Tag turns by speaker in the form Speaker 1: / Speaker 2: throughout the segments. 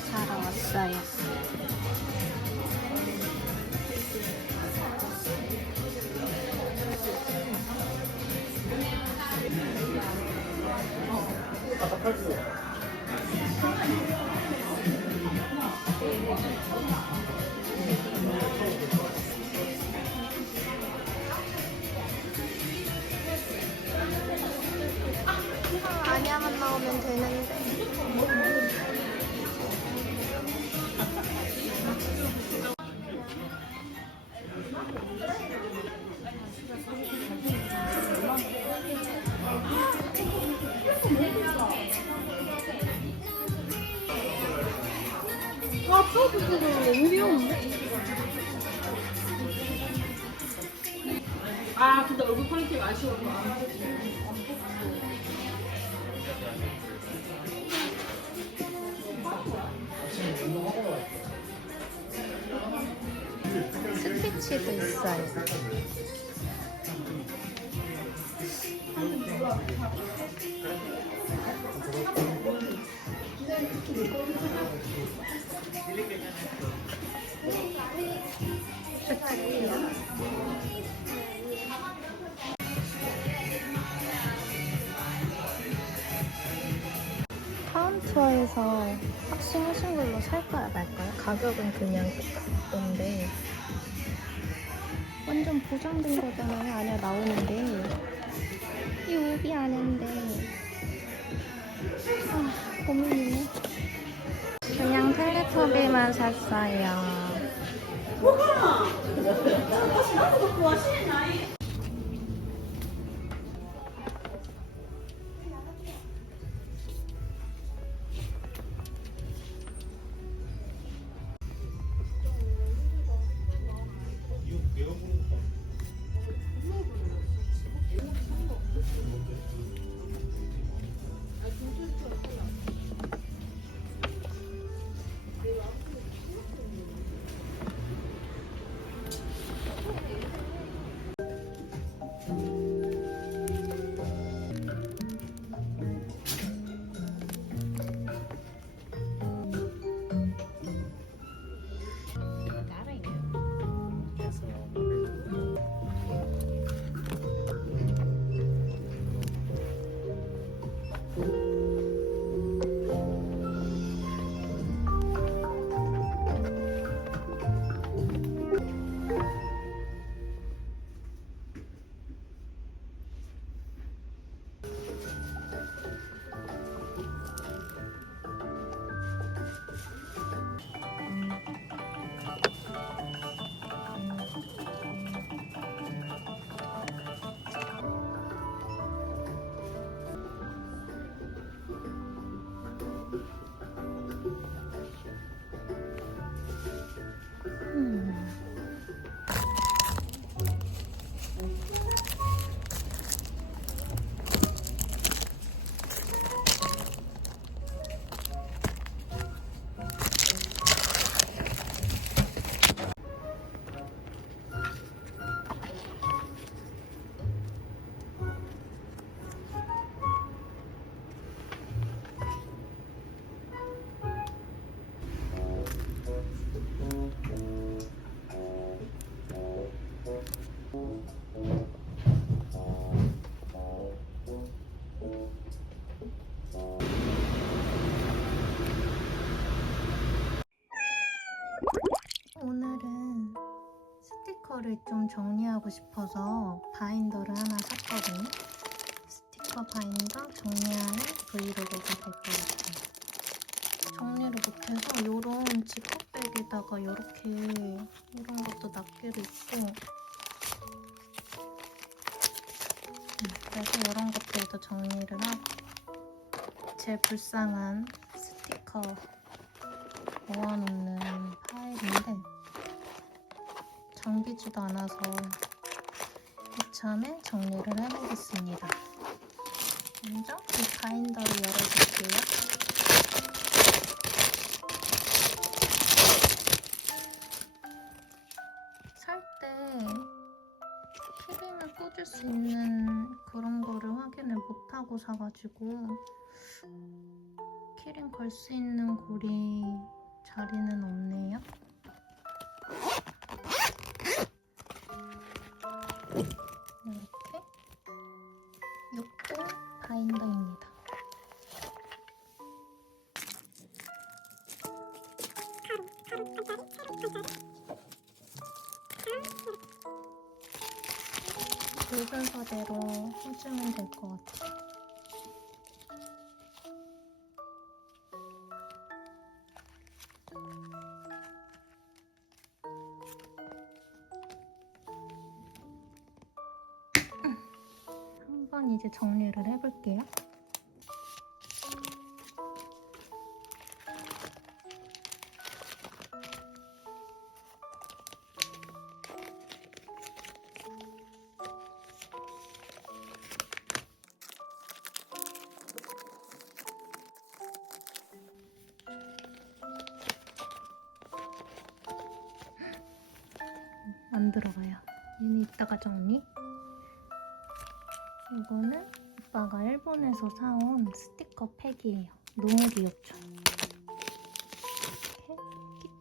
Speaker 1: 사러 왔어요. 아,
Speaker 2: 근데 얼굴 퀄리티 뽑고.
Speaker 1: 스티치도 있어요. 가격은 그냥 똑같던데 완전 보장된 거잖아요. 아니야 나오는데 이 우비 안인데 아 고민이네. 그냥 텔레토비만 샀어요. 스티커를 좀 정리하고 싶어서 바인더를 하나 샀거든요. 스티커 바인더 정리하는 브이로그가 될 것 같아요. 정리를 못해서 이런 지퍼백에다가 이렇게 이런 것도 낱개로 있고 음, 그래서 이런 것들도 정리를 하고 제 불쌍한 스티커 모아놓는 파일인데 정비지도 않아서 이참에 정리를 해보겠습니다. 먼저 이 바인더를 열어볼게요. 살때 키링을 꽂을 수 있는 그런 거를 확인을 못하고 사가지고 키링 걸 수 있는 고리 자리는 없네요. 붉은서대로 해주면 될 것 같아요. 안 들어가요. 얘는 이따가 정리. 이거는 오빠가 일본에서 사온 스티커 팩이에요. 너무 귀엽죠?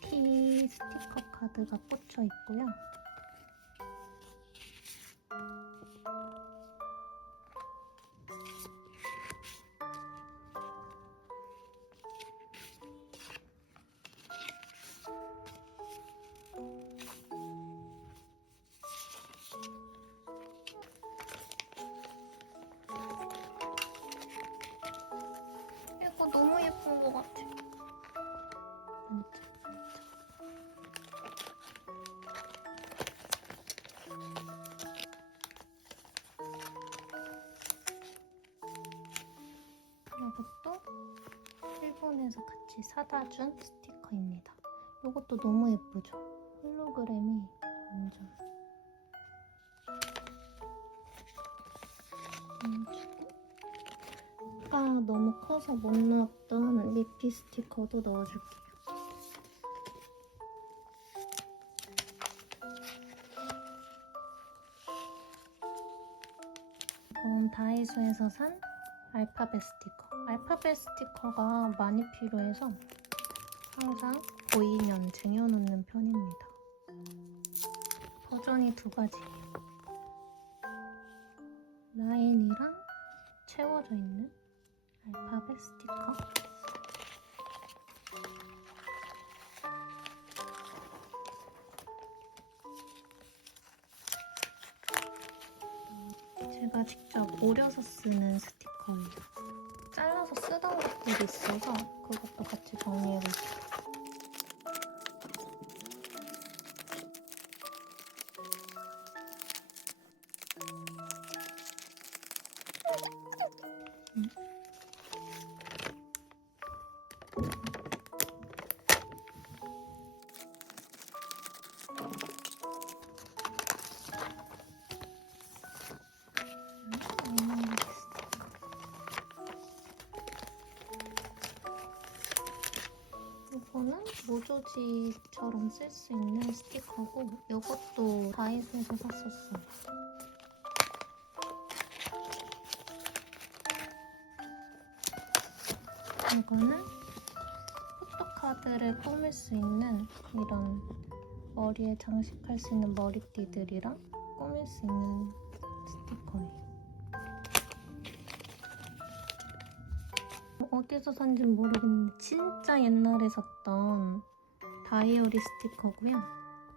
Speaker 1: 키티 스티커 카드가 꽂혀 있고요. 일본에서 같이 사다 준 스티커입니다. 이것도 너무 예쁘죠? 홀로그램이 완전. 음, 주고. 아 너무 커서 못 넣었던 미피 스티커도 넣어줄게요. 다이소에서 산 알파벳 스티커. 알파벳 스티커가 많이 필요해서 항상 보이면 쟁여놓는 편입니다. 버전이 두 가지예요. 라인이랑 채워져 있는 알파벳 스티커. 제가 직접 오려서 쓰는 스티커 예요. 잘라서 쓰던 것들이 있어서 그것도 같이 정리해볼게요. 모조지처럼 쓸 수 있는 스티커고 이것도 다이소에서 샀었어요. 이거는 포토카드를 꾸밀 수 있는 이런 머리에 장식할 수 있는 머리띠들이랑 꾸밀 수 있는 스티커예요. 어디서 산지 모르겠는데 진짜 옛날에 샀던 다이어리 스티커고요.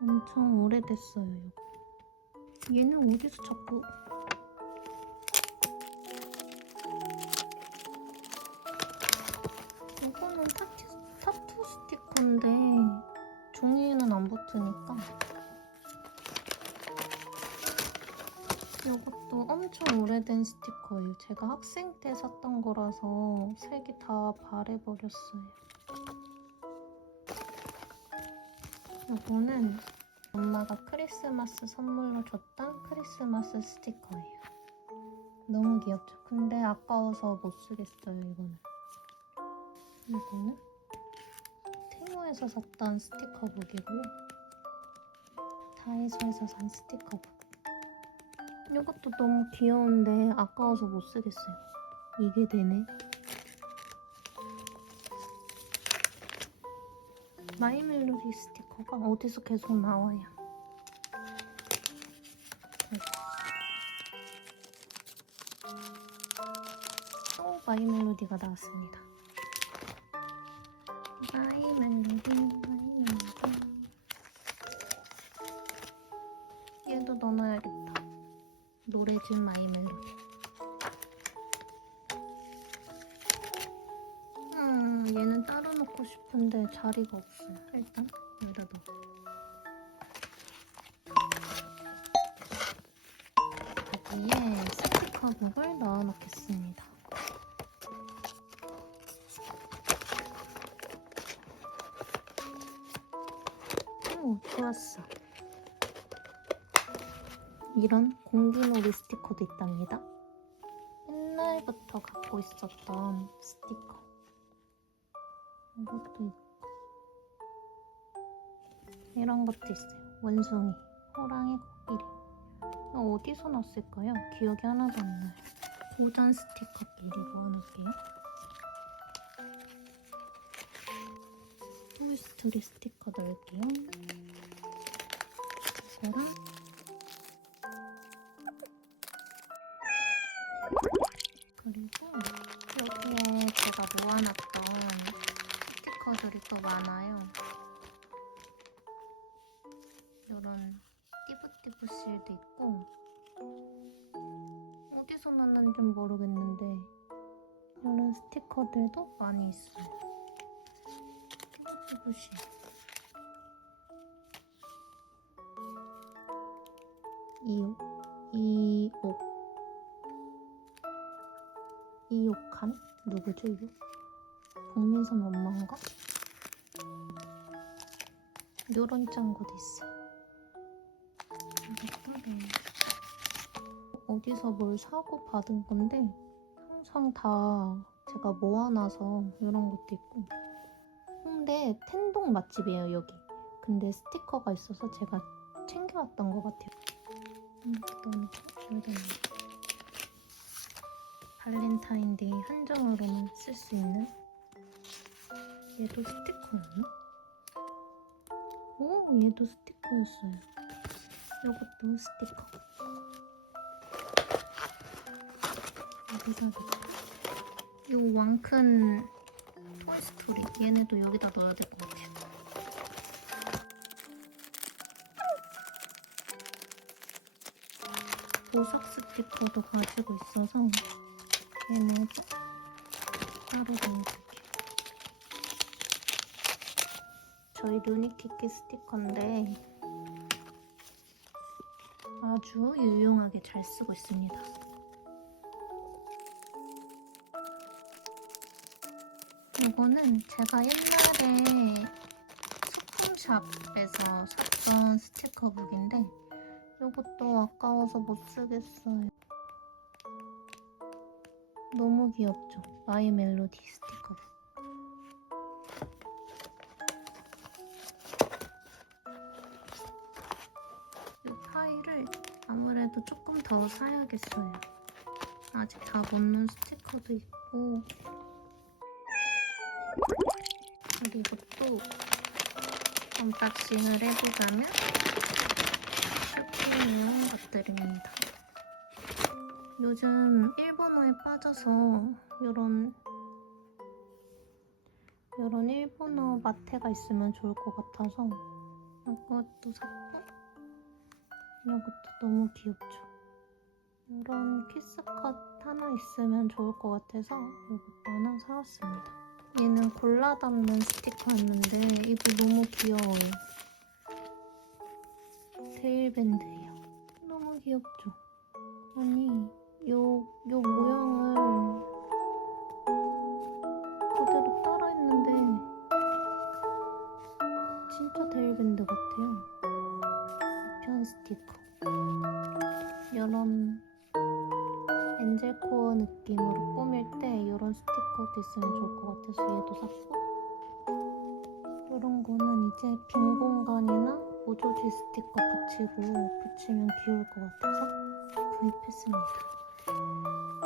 Speaker 1: 엄청 오래됐어요. 얘는 어디서 자꾸 이거는 타투, 타투 스티커인데 종이에는 안 붙으니까 이것도 엄청 오래된 스티커예요. 제가 학생 때 샀던 거라서 색이 다 바래버렸어요. 이거는 엄마가 크리스마스 선물로 줬던 크리스마스 스티커예요. 너무 귀엽죠? 근데 아까워서 못 쓰겠어요, 이거는. 이거는 테무에서 샀던 스티커북이고요. 다이소에서 산 스티커북. 이것도 너무 귀여운데 아까워서 못 쓰겠어요. 이게 되네. 마이멜로디 스티커가 어디서 계속 나와요. 또 마이멜로디가 나왔습니다. 마이멜로디, 마이멜로디. 얘도 넣어놔야겠다. 노래진 마이멜로디. 놓고 싶은데 자리가 없어요. 일단 여기다 넣어. 여기에 스티커 북을 넣어 놓겠습니다. 오, 좋았어. 이런 공기놀이 스티커도 있답니다. 옛날부터 갖고 있었던 스티커. 이것도 있고. 이런 것도 있어요. 원숭이, 호랑이, 코끼리. 어디서 났을까요? 기억이 하나도 안 나요. 고전 스티커끼리 모아놓을게요. 홀스토리 스티커 넣을게요. 났는지 모르겠는데 이런 스티커들도 많이 있어요. 실. 이옥, 이옥, 이옥한 누구죠 이거? 박민선 엄마인가? 요런 짱구도 있어. 네. 어디서 뭘 사고 받은 건데 항상 다 제가 모아놔서 이런 것도 있고 홍대 텐동 맛집이에요 여기. 근데 스티커가 있어서 제가 챙겨왔던 것 같아요. 넣고 여기다 넣고. 발렌타인데이 한정으로만 쓸 수 있는 얘도 스티커였나? 오 얘도 스티커였어요 이것도 스티커 여기다가 이 왕큰 토이스토리 얘네도 여기다 넣어야 될 것 같아요 보석 스티커도 가지고 있어서 얘네도 따로 넣어줄게요. 저희 루니키키 스티커인데 아주 유용하게 잘 쓰고 있습니다. 이거는 제가 옛날에 소품샵에서 샀던 스티커북인데 이것도 아까워서 못 쓰겠어요. 너무 귀엽죠? 마이 멜로디 스티커. 이 파일을 아무래도 조금 더 사야겠어요. 아직 다 못 넣은 스티커도 있고 그리고 또 언박싱을 해보자면 쇼핑용 것들입니다. 요즘 일본어에 빠져서 이런 이런 일본어 마테가 있으면 좋을 것 같아서 이것도 샀고 이것도 너무 귀엽죠. 이런 키스컷 하나 있으면 좋을 것 같아서 이것도 하나 사왔습니다. 얘는 골라 담는 스티커였는데 이거 너무 귀여워요. 테일밴드예요. 너무 귀엽죠? 아니 요, 요 모양을 그대로 따라 했는데 진짜 데일밴드 같아요. 편 스티커. 이런 엔젤 코어 느낌으로 꾸밀 때 이런 스티커도 있으면 좋을 것 같아서 얘도 샀고 이런 거는 이제 빈 공간이나 모조지 스티커 붙이고 붙이면 귀여울 것 같아서 구입했습니다.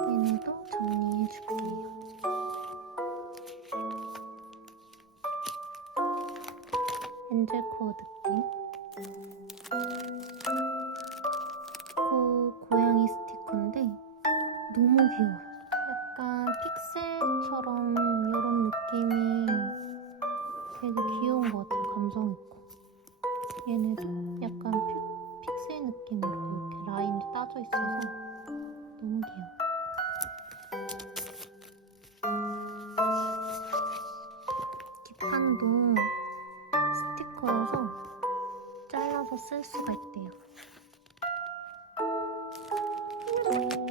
Speaker 1: 얘네도 정리해줄게요. 여